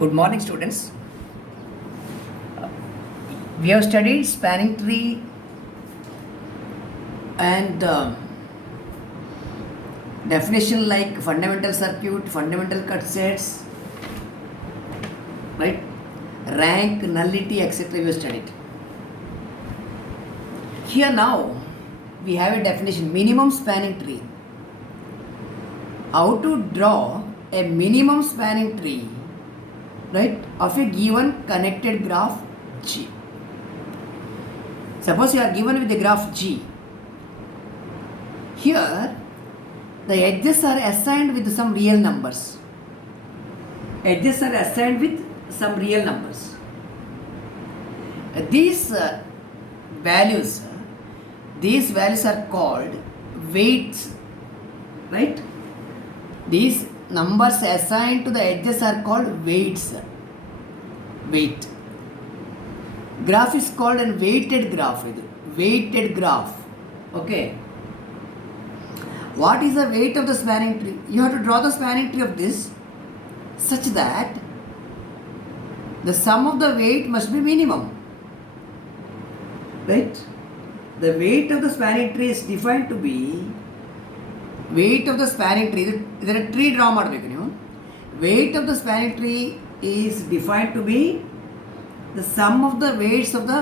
Good morning, students. We have studied spanning tree and definition like fundamental circuit, fundamental cut sets, right? Rank, nullity, etc. We have studied. Here now we have a definition: minimum spanning tree. How to draw a minimum spanning tree, right, of a given connected graph G. Suppose you are given with the graph G. Here, the edges are assigned with some real numbers. Edges are assigned with some real numbers. These values are called weights, right? These numbers assigned to the edges are called weights. Weight. Graph is called a weighted graph. Weighted graph. Okay. What is the weight of the spanning tree? You have to draw the spanning tree of this such that the sum of the weight must be minimum. Right? The weight of the spanning tree is defined to be weight of the spanning tree. There a tree draw ಮಾಡಬೇಕು ನೀವು. Weight of the spanning tree is defined to be the sum of the weights of the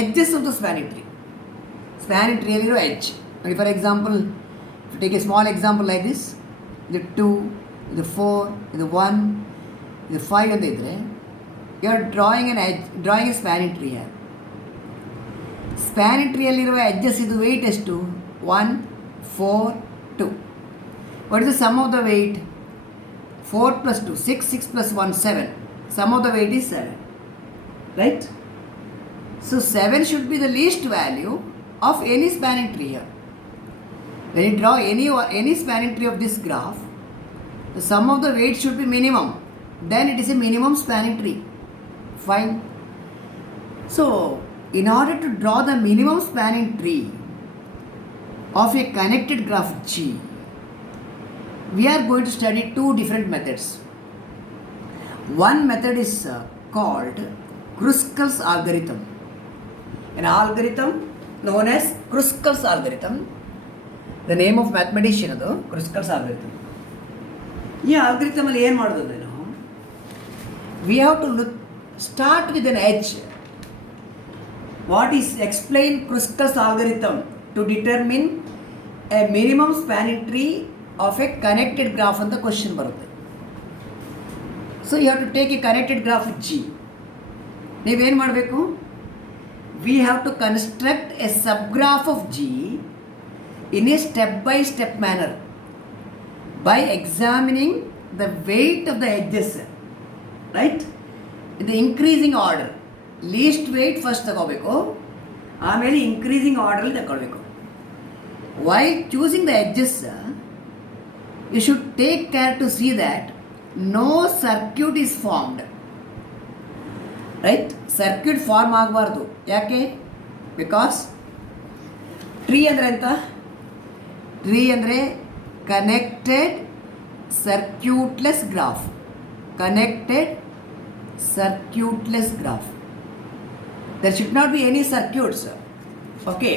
edges of the spanning tree. Spanning tree aliro edge. For example, if you take a small example like this, the 2, the 4, the 1, the 5 ಅಂತ ಇದ್ರೆ, you are drawing a spanning tree here. Spanning tree ಅಲ್ಲಿರುವ edges ಇದು weight ಎಷ್ಟು? 1, 4, 2. What is the sum of the weight? 4 plus 2, 6, 6 plus 1, 7. Sum of the weight is 7. Right? So 7 should be the least value of any spanning tree here. When you draw any spanning tree of this graph, the sum of the weight should be minimum. Then it is a minimum spanning tree. Fine. So, in order to draw the minimum spanning tree of a connected graph G, we are going to study two different methods. One method is called Kruskal's algorithm. An algorithm known as Kruskal's algorithm. The name of mathematician ಅದು Kruskal's algorithm. ಈ algorithm ಅಲ್ಲಿ ಏನು ಮಾಡೋದು ಅಂದ್ರೆ ನಾವು we have to start with an edge. What is explain Kruskal's algorithm to determine a minimum spanning tree of a connected graph ಅಂತ question ಬರುತ್ತೆ. So you have to take a connected graph G. ನೀವೇನು ಮಾಡಬೇಕು? We have to construct a subgraph of G in a step-by-step manner by examining the weight of the edges, right? In the increasing order. Least weight first ತಗೋಬೇಕು, ಆಮೇಲೆ increasing order ತಗೊಳ್ಬೇಕು. While choosing the edges, you should take care to see that no circuit is formed. Right? Circuit form ಆಗಬಾರ್ದು. ಯಾಕೆ? Because tree ಅಂದರೆ ಎಂತ? Tree ಅಂದರೆ connected circuitless graph. Connected circuitless graph. There should not be any circuits. Okay.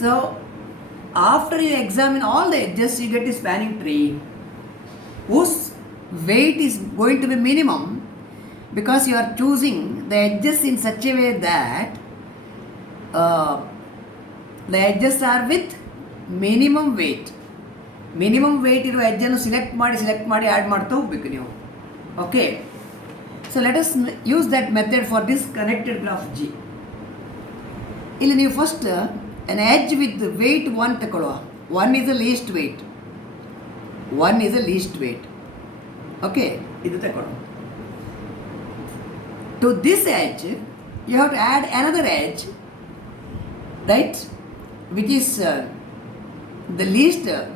So, after you examine all the edges, you get a spanning tree whose weight is going to be minimum because you are choosing the edges in such a way that the edges are with minimum weight. Minimum weight ಇರುವ edgeನ್ನು select ಮಾಡಿ add ಮಾಡ್ತಾ ಹೋಗಬೇಕು ನೀವು. Okay. So let us use that method for this connected graph G. ಇಲ್ಲಿ ನೀವು first an edge with weight 1 ತಗೊಳ್ಳುವ. 1 is the least weight. 1 is the least weight. Okay, ಇದು ತಗೊಳ್ಳುವ. To this edge, you have to add another edge, right? Which is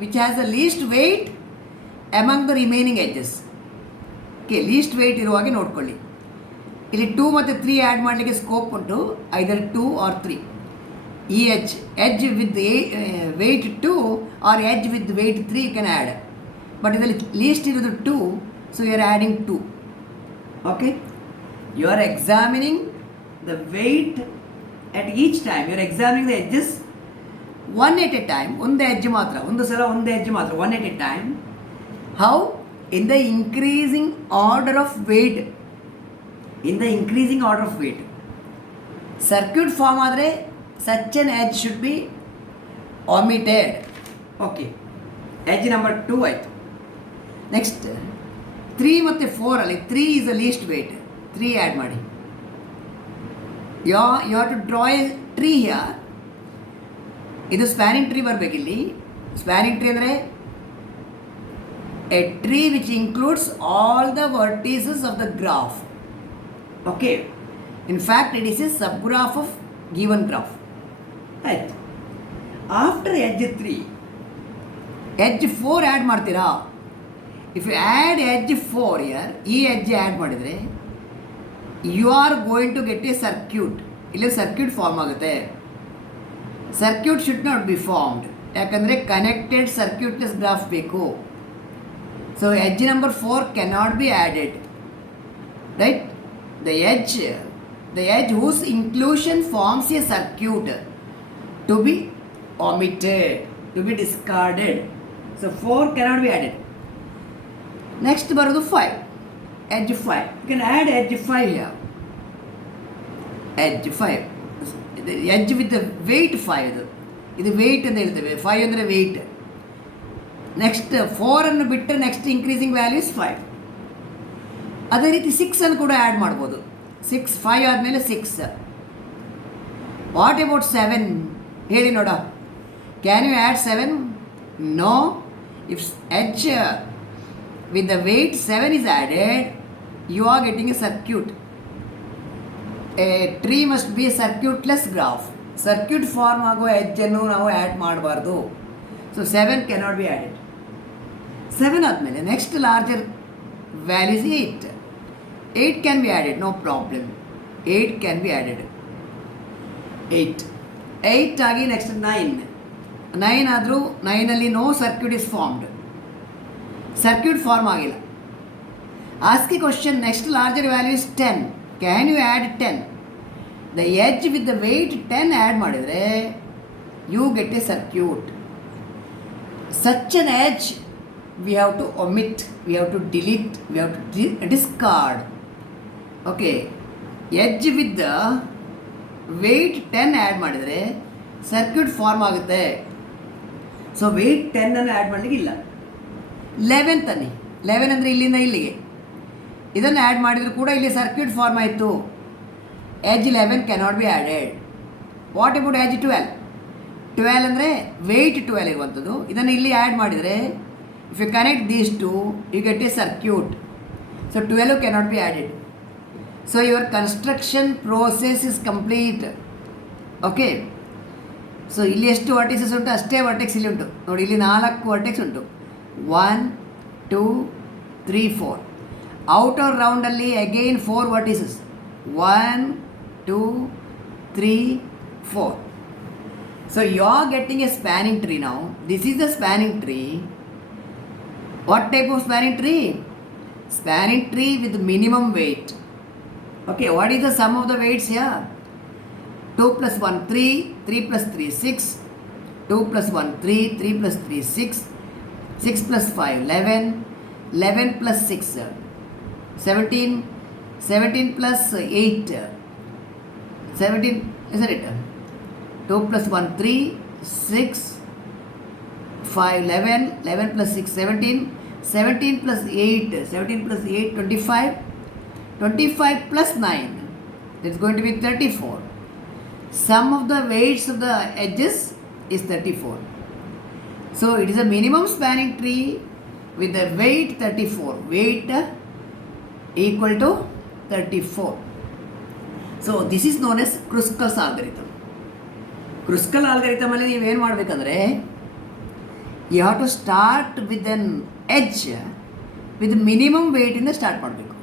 which has the least weight among the remaining edges. Okay, least weight ಇರುವಾಗೆ ನೋಡ್ಕೊಳ್ಳಿ. ಇಲ್ಲಿ 2 ಮತ್ತು 3 ಆ್ಯಡ್ ಮಾಡಲಿಕ್ಕೆ ಸ್ಕೋಪ್ ಉಂಟು. ಐದರ್ 2 or 3. ಈ edge with weight 2 or edge with weight 3 you can add. But ಇದರಲ್ಲಿ least ಇರೋದು 2, so you are adding 2. Okay, you are examining the weight at each time. You are examining the edges one at a time. ಒಂದು ಎಡ್ಜ್ ಮಾತ್ರ, ಒಂದು ಸಲ ಒಂದು ಎಡ್ಜ್ ಮಾತ್ರ, one at a time. How? In the increasing order of weight. In the increasing order of weight. Circuit form ಆದರೆ such an edge should be omitted. Okay, edge number 2 ಆಯಿತು. ನೆಕ್ಸ್ಟ್ 3 ಮತ್ತು 4 ಅಲ್ಲಿ 3 is the least weight. 3 ಆ್ಯಡ್ ಮಾಡಿ. you have to draw a tree here. ಇದು spanning tree ಬರಬೇಕಿಲ್ಲಿ. Spanning tree ಅಂದರೆ a tree which includes all the vertices of the graph. Okay, in fact it is a subgraph of given graph. Right. After edge 3 edge 4 add ಮಾಡ್ತೀರಾ. If you add edge 4 here, ಈ edge add ಮಾಡಿದರೆ you are going to get a circuit. ಇಲ್ಲಿ circuit form ಆಗುತ್ತೆ. Circuit should not be formed, ಯಾಕಂದರೆ connected circuitless graph ಬೇಕು. So edge number 4 cannot be added. Right, the edge whose inclusion forms a circuit to be omitted, to be discarded. So 4 cannot be added. Next ಬರೋದು 5, edge 5. You can add edge 5 here. Edge 5, edge with the weight 5. ಇದು ವೆಯ್ಟ್ ಅಂತ ಹೇಳ್ತೇವೆ. 5 ಅಂದರೆ weight. Next 4 ಅನ್ನು ಬಿಟ್ಟು next increasing value is 5. ಅದೇ ರೀತಿ 6 ಅನ್ನು ಕೂಡ ಆ್ಯಡ್ ಮಾಡ್ಬೋದು. 6, 5 ಆದಮೇಲೆ 6. What about 7? ಹೇಳಿ ನೋಡ. Can you add 7? No. If edge with the weight 7 is added, you are getting a circuit. A tree must be a circuitless graph. Circuit form ಆಗೋ ಎಡ್ಜನ್ನು ನಾವು ಆ್ಯಡ್ ಮಾಡಬಾರ್ದು. ಸೊ 7 ಕೆನಾಟ್ ಬಿ ಆ್ಯಡೆಡ್. 7 ಆದಮೇಲೆ next larger values 8. 8 can be added, no problem. 8 can be added. 8 ಆಗಿ next 9 ಆದರೂ 9ಅಲ್ಲಿ no circuit is formed. Circuit form ಆಗಿಲ್ಲ. Ask a question. Next larger value is 10. Can you add 10? The edge with the weight 10 add ಮಾಡಿದರೆ you get a circuit. Such an edge we have to omit, we have to delete, we have to discard. Okay, edge with the weight 10 add ಮಾಡಿದರೆ circuit form ಆಗುತ್ತೆ. So weight 10 ಅನ್ನು ಆ್ಯಡ್ ಮಾಡಲಿಕ್ಕಿಲ್ಲ. 11 ತನ್ನಿ. 11 ಅಂದರೆ ಇಲ್ಲಿಂದ ಇಲ್ಲಿಗೆ. ಇದನ್ನು ಆ್ಯಡ್ ಮಾಡಿದರೂ ಕೂಡ ಇಲ್ಲಿ ಸರ್ಕ್ಯೂಟ್ ಫಾರ್ಮ್ ಆಯಿತು. ಎಡ್ಜ್ 11 cannot be added. What about edge 12? 12 ಅಂದರೆ ವೆಯ್ಟ್ 12 ಇರುವಂಥದ್ದು. ಇದನ್ನು ಇಲ್ಲಿ ಆ್ಯಡ್ ಮಾಡಿದರೆ if you connect these two you get a circuit. So 12 cannot be added. So your construction process is complete. Okay, so ಇಲ್ಲಿ ಎಷ್ಟು ವರ್ಟಿಸಸ್ ಉಂಟು ಅಷ್ಟೇ ವರ್ಟೆಕ್ಸ್ ಇಲ್ಲಿ ಉಂಟು. ನೋಡಿ, ಇಲ್ಲಿ 4 ವರ್ಟೆಕ್ಸ್ ಉಂಟು. 1, 2, 3, 4. ಔಟರ್ ರೌಂಡಲ್ಲಿ again 4 vertices. 1, 2, 3, 4. So you are getting a spanning tree now. This is the spanning tree. What type of spanning tree? Spanning tree with minimum weight. Okay, what is the sum of the weights here? 2 plus 1, 3. 3 plus 3, 6. 2 plus 1, 3. 3 plus 3, 6. 6 plus 5, 11. 11 plus 6, 17. 17 plus 8, 17, isn't it? 2 plus 1, 3, 6, 5, 11. 11 plus 6, 17. 17 plus 8, 17 plus 8, 25. 25 plus 9, it's going to be 34. Sum of the weights of the edges is 34. So it is a minimum spanning tree with the weight 34. Weight equal to 34. So this is known as Kruskal's algorithm. Kruskal algorithm ಅಲ್ಲಿ ನೀವೇನು ಮಾಡಬೇಕಂದ್ರೆ you have to start with an edge with minimum weight ಇಂದ ಸ್ಟಾರ್ಟ್ ಮಾಡಬೇಕು.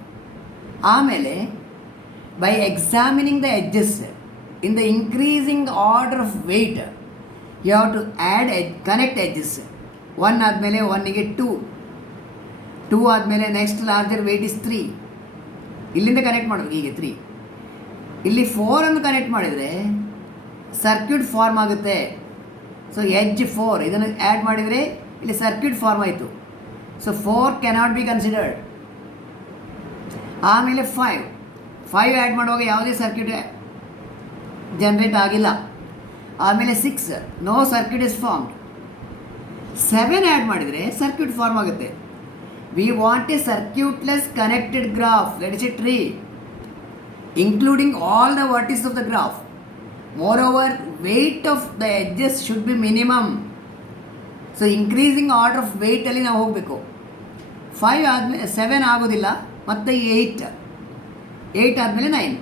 ಆಮೇಲೆ by examining the edges in the increasing order of weight you have to add connect edges. 1 ಆದಮೇಲೆ 1ಗೆ 2 ಆದಮೇಲೆ next larger weight is 3. ಇಲ್ಲಿಂದ ಕನೆಕ್ಟ್ ಮಾಡಬೇಕು. ಹೀಗೆ 3 ಇಲ್ಲಿ 4 ಕನೆಕ್ಟ್ ಮಾಡಿದರೆ ಸರ್ಕ್ಯೂಟ್ ಫಾರ್ಮ್ ಆಗುತ್ತೆ. ಸೊ ಎಡ್ಜ್ 4 ಇದನ್ನು ಆ್ಯಡ್ ಮಾಡಿದರೆ ಇಲ್ಲಿ ಸರ್ಕ್ಯೂಟ್ ಫಾರ್ಮ್ ಆಯಿತು. ಸೊ 4 ಕ್ಯಾನಾಟ್ ಬಿ ಕನ್ಸಿಡರ್ಡ್. ಆಮೇಲೆ 5 ಆ್ಯಡ್ ಮಾಡುವಾಗ ಯಾವುದೇ ಸರ್ಕ್ಯೂಟ್ ಜನರೇಟ್ ಆಗಿಲ್ಲ. ಆಮೇಲೆ 6 no circuit is formed. 7 add ಮಾಡಿದರೆ ಸರ್ಕ್ಯೂಟ್ ಫಾರ್ಮ್ ಆಗುತ್ತೆ. We want a circuitless connected graph, that is a tree including all the vertices of the graph. Moreover, weight of the edges should be minimum. So increasing order of weight ಅಲ್ಲಿ ನಾವು ಹೋಗಬೇಕು. 5 ಆದಮೇಲೆ 7 ಆಗೋದಿಲ್ಲ, ಮತ್ತು 8 ಆದಮೇಲೆ 9.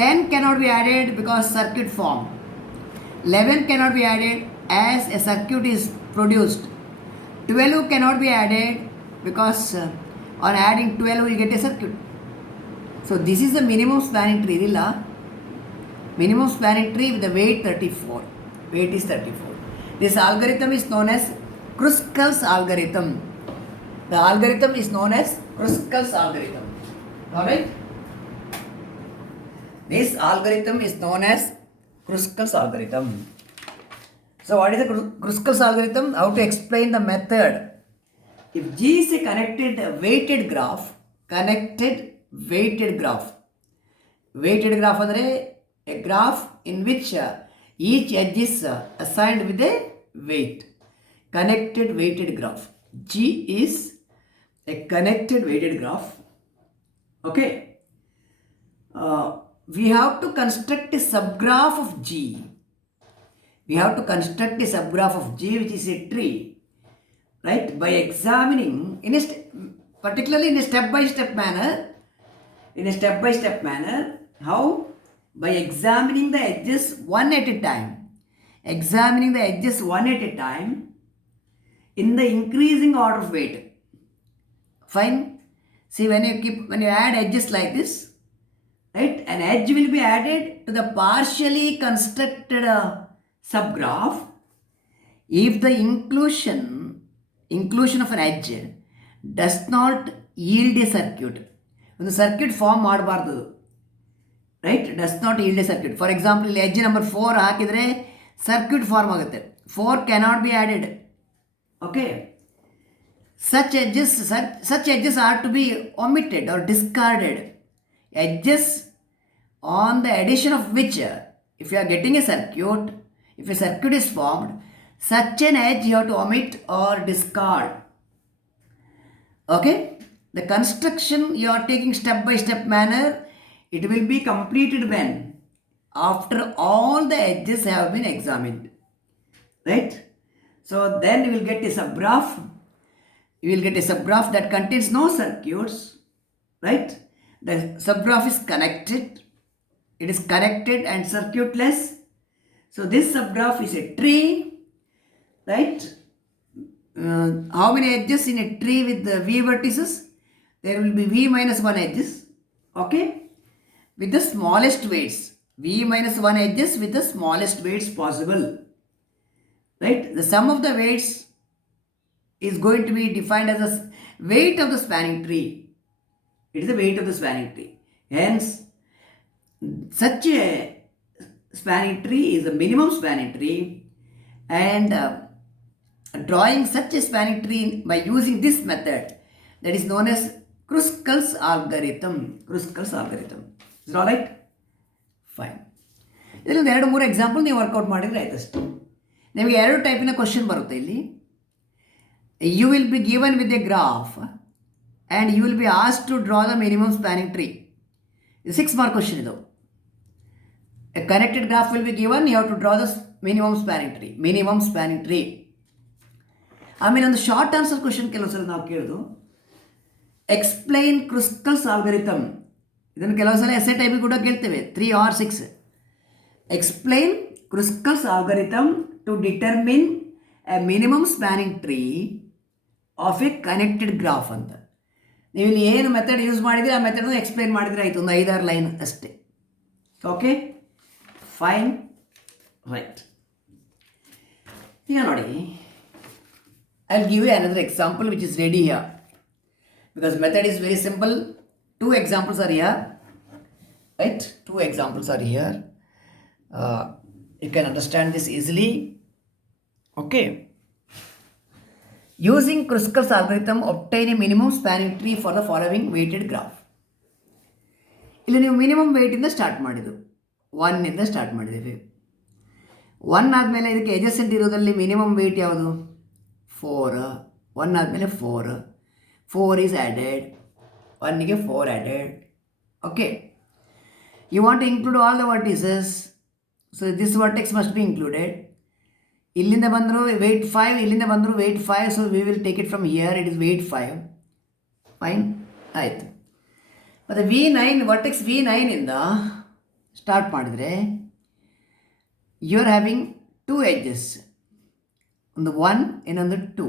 10 cannot be added because circuit formed. 11 cannot be added as a circuit is produced. 12 cannot be added because on adding 12 we get a circuit. So this is the minimum spanning tree. ಇದಲ್ಲ minimum spanning tree with the weight 34. Weight is 34. This algorithm is known as Kruskal's algorithm. The algorithm is known as Kruskal's algorithm. Alright? This algorithm is known as Kruskal's algorithm. So what is the Kruskal's algorithm? How to explain the method? If G is a connected weighted graph ಅಂದರೆ a graph in which each edge is assigned with a weight. Connected weighted graph. G is a connected weighted graph. Okay. We have to construct a subgraph of G. Which is a tree. Right? By examining particularly in a step-by-step manner. How? By examining the edges one at a time. In the increasing order of weight. Fine? See, when you add edges like this, right? An edge will be added to the partially constructed subgraph if the inclusion of an edge does not yield a circuit. ಒಂದು circuit form ಮಾಡಬಾರ್ದು, right? Does not yield a circuit. For example ಇಲ್ಲಿ edge number 4 ಹಾಕಿದರೆ circuit form ಆಗುತ್ತೆ. 4 cannot be added. Okay. such edges are to be omitted or discarded. Edges on the addition of which, if you are getting a circuit, if a circuit is formed, such an edge you have to omit or discard. Okay? The construction you are taking step by step manner, it will be completed when? After all the edges have been examined. Right? So then you will get a subgraph. That contains no circuits. Right? The subgraph is connected. It is connected and circuitless. So this subgraph is a tree. Right? How many edges in a tree with the V vertices? There will be V minus 1 edges, okay, with the smallest weights. V minus 1 edges with the smallest weights possible, right? The sum of the weights is going to be defined as the weight of the spanning tree. It is the weight of the spanning tree. Hence, such a spanning tree is the minimum spanning tree, and drawing such a spanning tree by using this method, that is known as Kruskal's algorithm. Is it all right? Fine. ಇದರಲ್ಲಿ 2-3 ಎಕ್ಸಾಂಪಲ್ ನೀವು ವರ್ಕೌಟ್ ಮಾಡಿದರೆ ಆಯ್ತು ಅಷ್ಟೇ. ನಿಮಗೆ 2 ಟೈಪಿನ question ಬರುತ್ತೆ ಇಲ್ಲಿ. You will be given with a graph and you will be ask to draw the minimum spanning tree. ಇದು 6 ಮಾರ್ಕ್ ಕ್ವಶನ್ ಇದು. A connected graph will be given, you have to draw the minimum spanning tree. ಆಮೇಲೆ ಒಂದು short answer question ಕೆಲವು ಸಲ ನಾವು ಕೇಳೋದು, explain Kruskal's ಆಲ್ಗರಿಥಮ್. ಇದನ್ನು ಕೆಲವು ಸಲ ಎಸ್ಸೆ ಟೈಪಿಗೆ ಕೂಡ ಕೇಳ್ತೇವೆ, 3 or 6. Explain Kruskal's algorithm to determine a minimum spanning tree of a connected graph ಅಂತ. ನೀವು ಇಲ್ಲಿ ಏನು ಮೆಥಡ್ ಯೂಸ್ ಮಾಡಿದರೆ ಆ ಮೆಥಡ್ನ ಎಕ್ಸ್ಪ್ಲೈನ್ ಮಾಡಿದರೆ ಆಯಿತು, ಒಂದು 5-6 ಲೈನ್ ಅಷ್ಟೇ. Okay, fine, right. ಈಗ ನೋಡಿ, I'll give you another example which is ready here, because method is very simple. two examples are here, right? Two examples are here. You can understand this easily. Okay. Using Kruskal's algorithm, obtain a minimum spanning tree for the following weighted graph. ಇಲ್ಲಿ ನೀವು ಮಿನಿಮಮ್ ವೆಯ್ಟಿಂದ ಸ್ಟಾರ್ಟ್ ಮಾಡಿದ್ದು, ಒನ್ನಿಂದ ಸ್ಟಾರ್ಟ್ ಮಾಡಿದ್ದೀವಿ. ಒನ್ ಆದಮೇಲೆ ಇದಕ್ಕೆ ಎಜಸೆಂಟ್ ಇರೋದಲ್ಲಿ ಮಿನಿಮಮ್ ವೆಯ್ಟ್ ಯಾವುದು? 4. ಒನ್ ಆದಮೇಲೆ 4 ಈಸ್ ಆ್ಯಡೆಡ್, ಒನ್ನಿಗೆ 4 added. Okay, you want to include all the vertices, so this vertex must be included. ಇಲ್ಲಿಂದ ಬಂದರು ವೆಯ್ಟ್ 5, ಇಲ್ಲಿಂದ ಬಂದರು weight 5, so we will take it from here, it is weight 5. Fine, ಆಯಿತು. ಮತ್ತು V9 vertex V9ಇಂದ start ಮಾಡಿದರೆ you are having 2 edges, ಒಂದು 1 ಇನ್ನೊಂದು 2.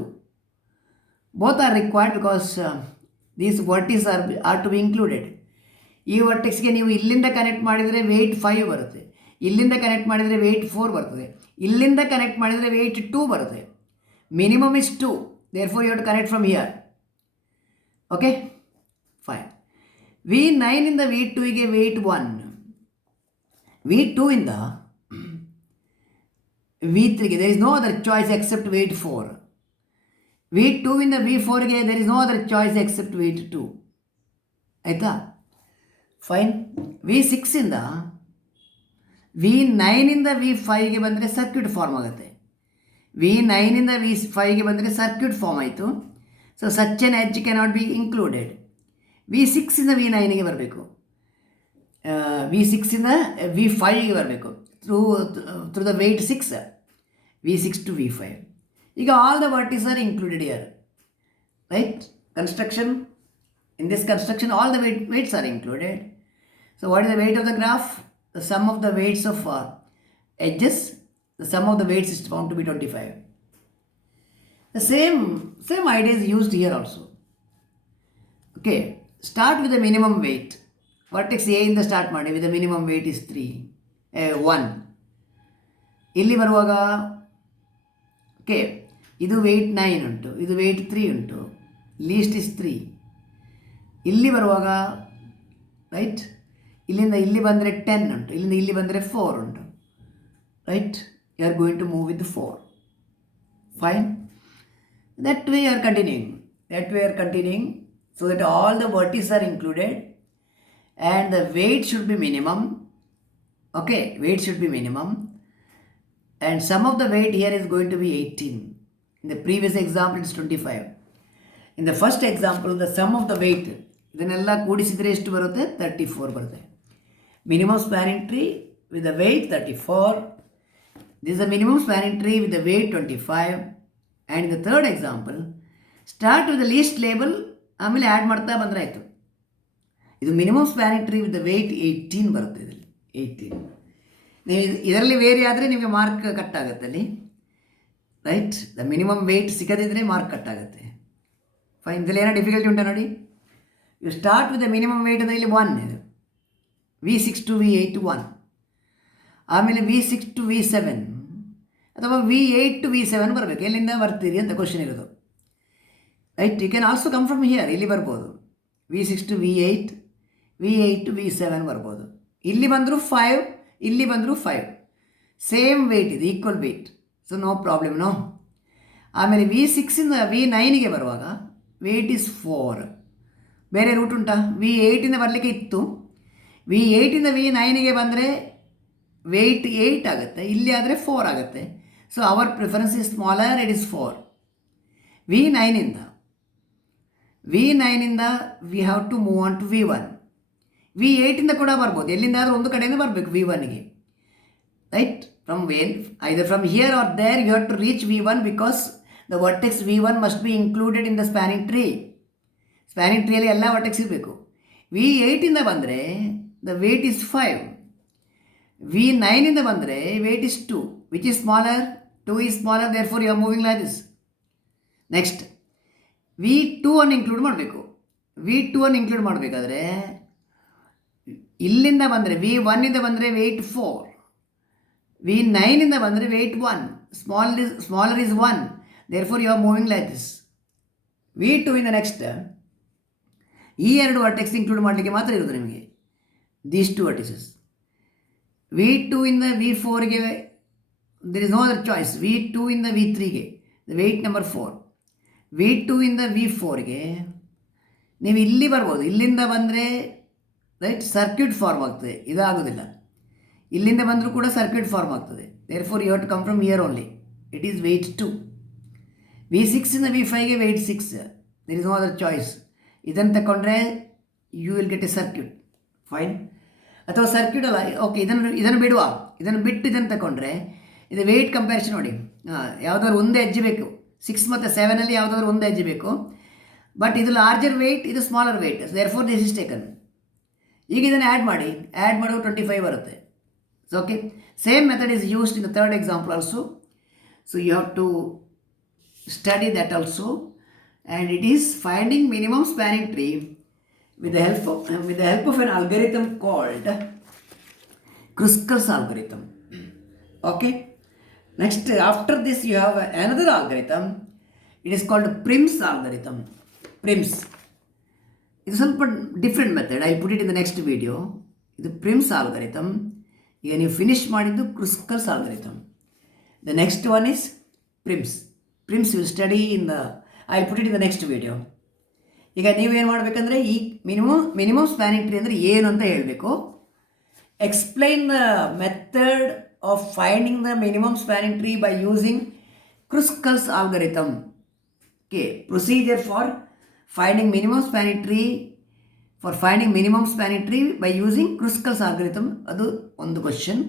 Both are required because these vertices are to be included. ಈ ವರ್ಟೆಕ್ಸ್ಗೆ ನೀವು ಇಲ್ಲಿಂದ ಕನೆಕ್ಟ್ ಮಾಡಿದರೆ ವೆಯ್ಟ್ 5 ಬರುತ್ತೆ, ಇಲ್ಲಿಂದ ಕನೆಕ್ಟ್ ಮಾಡಿದರೆ ವೆಯ್ಟ್ 4 ಬರ್ತದೆ, ಇಲ್ಲಿಂದ ಕನೆಕ್ಟ್ ಮಾಡಿದರೆ ವೆಯ್ಟ್ 2 ಬರುತ್ತೆ. Minimum is 2, therefore you have to connect from here. Okay, fine. V9ಇಂದ V2ಗೆ ವೆಯ್ಟ್ 1, V2ಇಂದ V3ಗೆ there is no other choice except weight 4. V2ಇಂದ V4ಗೆ there is no other choice except weight 2. ಆಯಿತಾ? ಫೈನ್. V6ಇಂದ V9ಇಂದ V5ಗೆ ಬಂದರೆ ಸರ್ಕ್ಯೂಟ್ ಫಾರ್ಮ್ ಆಗುತ್ತೆ. V9ಇಂದ V5ಗೆ ಬಂದರೆ ಸರ್ಕ್ಯೂಟ್ ಫಾರ್ಮ್ ಆಯಿತು. So such an edge cannot be included. V6ಇಂದ V9ಗೆ ಬರಬೇಕು, V6ಇಂದ V5ಗೆ ಬರಬೇಕು through the weight 6, V6 to V5. ಈಗ all the vertices are included here, right? Construction, in this construction all the weights are included. So what is the weight of the graph? The sum of the weights of edges, the sum of the weights is found to be 25. The same idea is used here also. Okay, start with the minimum weight. Vertex A ಇಂದ ಸ್ಟಾರ್ಟ್ ಮಾಡಿ, with the minimum weight is 1. ಇಲ್ಲಿ ಬರುವಾಗ ಓಕೆ, ಇದು ವೆಯ್ಟ್ 9 ಉಂಟು, ಇದು ವೆಯ್ಟ್ 3 ಉಂಟು, least is 3. ಇಲ್ಲಿ ಬರುವಾಗ ರೈಟ್, ಇಲ್ಲಿಂದ ಇಲ್ಲಿ ಬಂದರೆ 10 ಉಂಟು, ಇಲ್ಲಿಂದ ಇಲ್ಲಿ ಬಂದರೆ 4 ಉಂಟು, right? You are going to move with 4. Fine. That way you are continuing, so that all the vertices are included and the weight should be minimum. Okay, weight should be minimum, and sum of the weight here is going to be 18. In the previous example it's 25. In the first example the sum of the weight ಇದನ್ನೆಲ್ಲ ಕೂಡಿಸಿದರೆ ಎಷ್ಟು ಬರುತ್ತೆ? 34 ಬರುತ್ತೆ. Minimum spanning tree with the weight 34. This is the minimum spanning tree with the weight 25. And in the third example, start with the least label, ಆಮೇಲೆ add ಮಾಡ್ತಾ ಬಂದರೆ ಆಯಿತು. ಇದು minimum spanning tree with the weight 18 ಬರುತ್ತೆ. ಇದರಲ್ಲಿ 18 ನೀವು ಇದರಲ್ಲಿ ವೇರಿ ಆದರೆ ನಿಮಗೆ ಮಾರ್ಕ್ ಕಟ್ ಆಗುತ್ತೆ ಅಲ್ಲಿ, ರೈಟ್? ದ ಮಿನಿಮಮ್ ವೆಯ್ಟ್ ಸಿಗದಿದ್ದರೆ ಮಾರ್ಕ್ ಕಟ್ ಆಗುತ್ತೆ. ಫೈನ್. ಇದರಲ್ಲಿ ಏನೋ ಡಿಫಿಕಲ್ಟಿ ಉಂಟಾ ನೋಡಿ. You start with the minimum weight ಅಂದರೆ ಇಲ್ಲಿ 1 ಇದು, V6 to V8 1, ಆಮೇಲೆ V6 to V7 ಅಥವಾ V8 to V7 ಬರಬೇಕು. ಎಲ್ಲಿಂದ ಬರ್ತೀರಿ ಅಂತ ಕ್ವಶನ್ ಇರೋದು, right? You can also come from here, ಇಲ್ಲಿ ಬರ್ಬೋದು. V6 to V8, V8 to V7 ಬರ್ಬೋದು. ಇಲ್ಲಿ ಬಂದರೂ 5, ಇಲ್ಲಿ ಬಂದರೂ 5, ಸೇಮ್ ವೆಯ್ಟ್ ಇದೆ, equal weight, so no problem, no. ಆಮೇಲೆ V6ಇಂದ V9ಗೆ ಬರುವಾಗ ವೆಯ್ಟ್ ಇಸ್ 4. ಬೇರೆ ರೂಟ್ ಉಂಟಾ? V8ಇಂದ ಬರಲಿಕ್ಕೆ ಇತ್ತು, V8ಇಂದ V9ಗೆ ಬಂದರೆ ವೆಯ್ಟ್ 8 ಆಗುತ್ತೆ, ಇಲ್ಲಿ ಆದರೆ 4 ಆಗುತ್ತೆ. So our preference is smaller, it is 4. V9ಇಂದ we have to move on to V1. V8ಇಂದ ಕೂಡ ಬರ್ಬೋದು, ಎಲ್ಲಿಂದಾದರೂ ಒಂದು ಕಡೆಯಿಂದ ಬರಬೇಕು V1ಗೆ, right? From either from here or there you have to reach V1 because the vertex V1 must be included in the spanning tree. Spanning ಟ್ರೀಯಲ್ಲಿ ಎಲ್ಲ ವರ್ಟೆಕ್ಸ್ ಇರಬೇಕು. V8ಇಂದ ಬಂದರೆ ದ ವೇಟ್ ಇಸ್ 5. V9ಇಂದ ಬಂದರೆ weight is 2, which is smaller. 2 is smaller, therefore you are moving like this. Next V2 ಅನ್ನು ಇನ್ಕ್ಲೂಡ್ ಮಾಡಬೇಕು. V2 ಅನ್ನು ಇನ್ಕ್ಲೂಡ್ ಮಾಡಬೇಕಾದ್ರೆ ಇಲ್ಲಿಂದ ಬಂದರೆ V1ಇಂದ ಬಂದರೆ ವೆಯ್ಟ್ 4, V9ಇಂದ ಬಂದರೆ weight 1, smaller is 1, therefore you are moving like this. V2 ಇಂದ ನೆಕ್ಸ್ಟ್ ಈ ಎರಡು ವರ್ಟೆಕ್ಸ್ ಇನ್ಕ್ಲೂಡ್ ಮಾಡಲಿಕ್ಕೆ ಮಾತ್ರ ಇರೋದು ನಿಮಗೆ ದೀಸ್ ಟು ವರ್ಟಿಸಸ್. V2 ಇಂದ V4ಗೆ there is no other choice. V2 ಇಂದ V3ಗೆ ವೆಯ್ಟ್ ನಂಬರ್ 4. V2 ಇಂದ V4ಗೆ ನೀವು ಇಲ್ಲಿ ಬರ್ಬೋದು. ಇಲ್ಲಿಂದ ಬಂದರೆ ರೈಟ್ ಸರ್ಕ್ಯೂಟ್ ಫಾರ್ಮ್ ಆಗ್ತದೆ, ಇದಾಗೋದಿಲ್ಲ. ಇಲ್ಲಿಂದ ಬಂದರೂ ಕೂಡ ಸರ್ಕ್ಯೂಟ್ ಫಾರ್ಮ್ ಆಗ್ತದೆ. Therefore you have to come from here only. It is weight 2. V6 ಇಂದ V5ಗೆ weight 6. There is no other choice. ಇದನ್ನು ತಗೊಂಡ್ರೆ you will get a circuit. Fine. ಅಥವಾ ಸರ್ಕ್ಯೂಟ್ ಅಲ್ಲ, ಓಕೆ, ಇದನ್ನು ಬಿಡುವ. ಇದನ್ನು ಬಿಟ್ಟು ಇದನ್ನು ತಗೊಂಡ್ರೆ ಇದು ವೆಯ್ಟ್ ಕಂಪ್ಯಾರಿಸನ್ ನೋಡಿ. ಯಾವುದಾದ್ರು ಒಂದೇ ಎಡ್ಜ್ ಬೇಕು. 6 ಮತ್ತು 7ಅಲ್ಲಿ ಯಾವುದಾದ್ರು ಒಂದು ಎಡ್ಜ್ ಬೇಕು. ಬಟ್ ಇದು ಲಾರ್ಜರ್ ವೆಯ್ಟ್, ಇದು smaller weight. Therefore this is taken. ಈಗ ಇದನ್ನು ಆ್ಯಡ್ ಮಾಡುವ 25 ಬರುತ್ತೆ. So okay, same method is used in the third example also. So you have to study that also, and it is finding minimum spanning tree with the help of an algorithm called Kruskal's algorithm. Okay, next after this you have another algorithm. It is called Prim's algorithm. Prim's, it is ಸ್ವಲ್ಪ different method. I will put it in the next video. ಇದು Prim's algorithm. ಈಗ ನೀವು ಫಿನಿಶ್ ಮಾಡಿದ್ದು Kruskal's algorithm. The next one is Prim's. Prim's will study in the, I will put it in the next video. ಈಗ ನೀವೇನು ಮಾಡಬೇಕಂದ್ರೆ ಈ minimum spanning tree ಅಂದರೆ ಏನು ಅಂತ ಹೇಳಬೇಕು. Explain the method of finding the minimum spanning tree by using Kruskal's algorithm. Okay, procedure for finding minimum spanning tree by using Kruskal's algorithm. ಅದು ಒಂದು ಕ್ವಶನ್.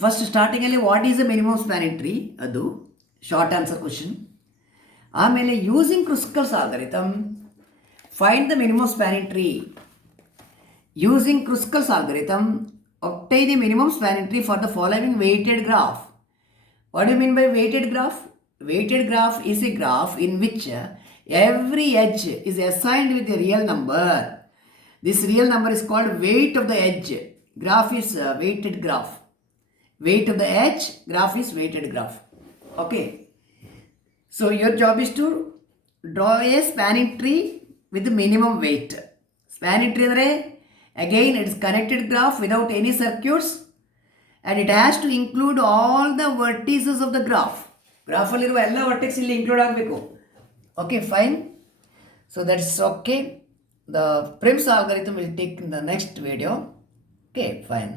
ಫಸ್ಟ್ ಸ್ಟಾರ್ಟಿಂಗಲ್ಲಿ what is a minimum spanning tree, ಅದು short answer question. ಆಮೇಲೆ using Kruskal's algorithm find the minimum spanning tree. Using Kruskal's algorithm obtain a minimum spanning tree for the following weighted graph. What do you mean by weighted graph? Weighted graph is a graph in which every edge is assigned with a real number. This real number is called weight of the edge. Graph is weighted graph. Weight of the edge, graph is weighted graph. Okay. So your job is to draw a spanning tree with the minimum weight. Spanning tree andre again it is connected graph without any circuits, and it has to include all the vertices of the graph. Graph alliruva ella vertex illi include agbeku. Okay, fine. So that's okay. The Prim's algorithm will take in the next video. Okay, fine.